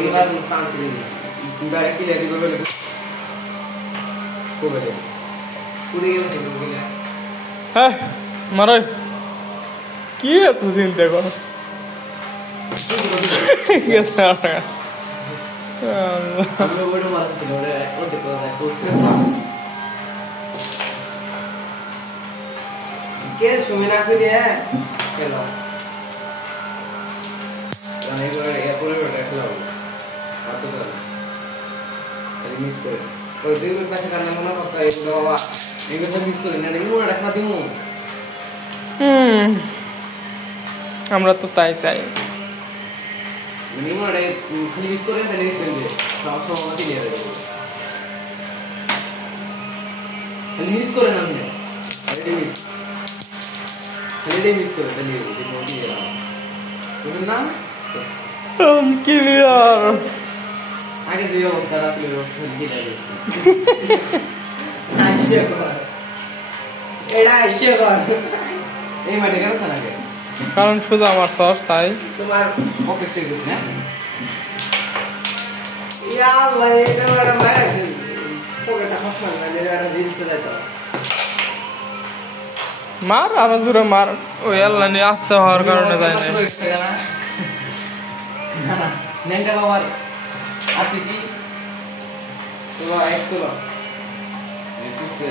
এবার চান্স নেই direct clear দিবে বলে কবে দে পুরি গেল বলে হ্যাঁ মারাই কি এত চিন্তা করো গেছে আপনার আমি বড় মারছিল ওরে ওতে কথা করতে কে সুমিনা কইলে খেলো জানাই করে এরপরে ওটা খেলাবো আর তো তাহলে মিস করে ওই দুই মিনিট পাশে কারণে মনে করছে এগুলো বাবা এগুলো তো মিস করে না এগুলো রাখা দিমু আমরা তো তাই চাই মিনিমাম রে খালি মিস করে তাহলে খেলবে তাও সব ক্লিয়ার হয়ে যাবে খালি মিস করে না আপনি রেডি মিস করে তাহলে দেখো কি হবে বুঝলেন না ক্লিয়ার আগে যে অবস্থা রাখলে কি লাগে এটা এসে কর এই মাঠে কেন সানাকে কারণ শুধু আমার সস তাই তোমার পকেট থেকে দিন না ইয়া আল্লাহ এটা বড় মারাছে পকেটটা হাফ না এটা রিল সে যাইতো মার আরো জোরে মার ওই আল্লাহ নিয়ে আসতে হওয়ার কারণে যায় না না নেনটা বাবার আসে কি তো এক তো এটুসে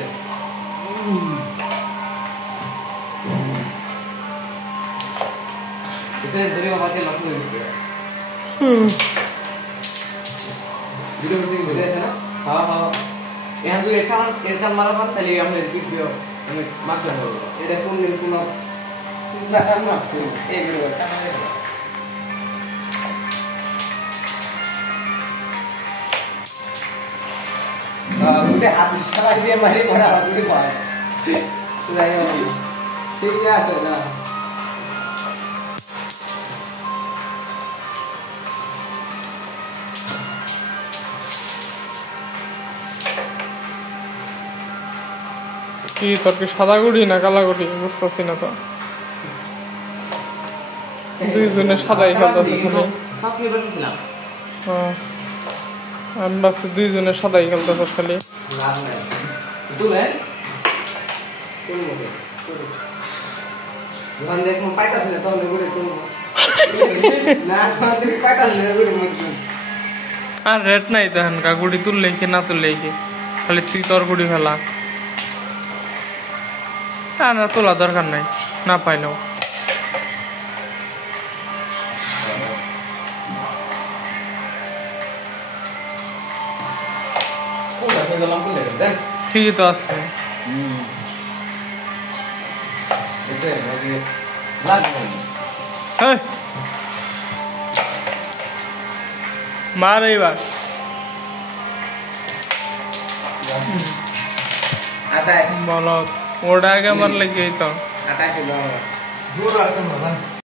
इसे धरे बाबा के लॉक में घुस गया वीडियो में से धरे है ना हां हां यहां जो एका मारा बात तले हमने रिपीट दियो हमें मार्क लगा এটা কোন দিন কোন চিন্তা করনা আছে এই ভিডিওটা मुझे हाथ चला दिए मारी बड़ा मुझे पाए ठीक है सर ना কি তোর কি সাদা গুড়ি না কালা গুড়ি বুঝতেছি না তো দুইজনে সাদাই খেলতেছে সাথে বলছিলাম আমি ভাবছি দুইজনে সাদাই খেলতেছে খালি লাভ নাই তুলে দোকান দেখ মন পাইতাছ না তো গুড়ি তুল না আমাদের পাইতাছ না গুড়ি মত আর রেট নাই তখন কা গুড়ি তুললে কি না তুললে কি খালি তুই তোর গুড়ি খেলা না তোলা দরকার নাই না পাইলেও ঠিকই তো আছে মার এইবার বলো ওটা আগে মারলে কি তো আটা